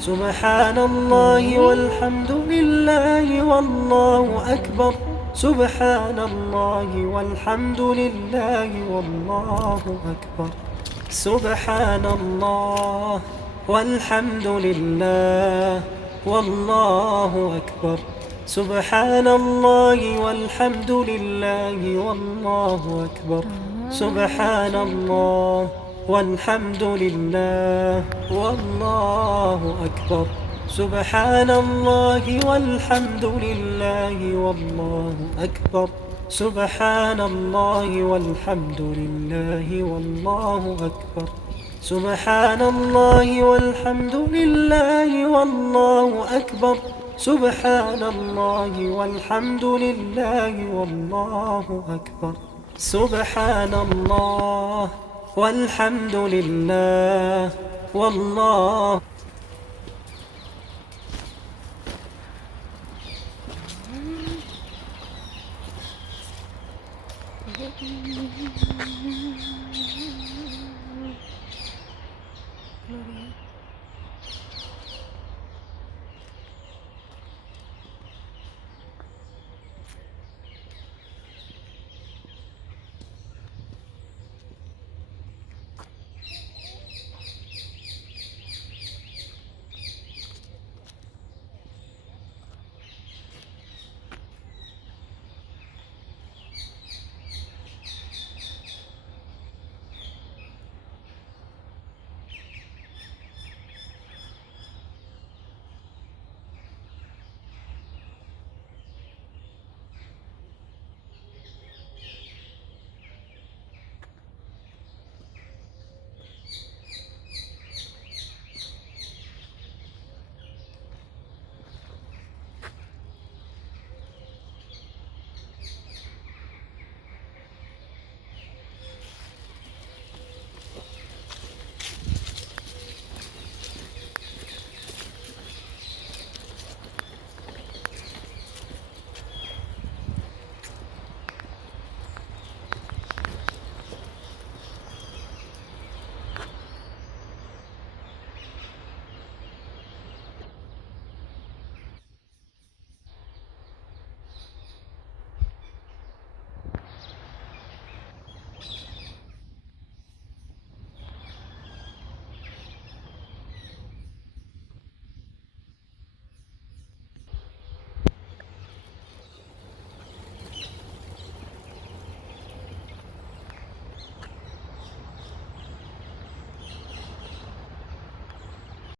سبحان الله والحمد لله والله أكبر. سبحان الله والحمد لله والله أكبر. سبحان الله والحمد لله والله أكبر. سبحان الله والحمد لله والله أكبر. سبحان الله والحمد لله والله أكبر. سبحان الله والحمد لله والله أكبر. سبحان الله والحمد لله والله أكبر. سبحان الله والحمد لله والله أكبر. سبحان الله والحمد لله والله أكبر. سبحان الله والحمد لله والله Gloria.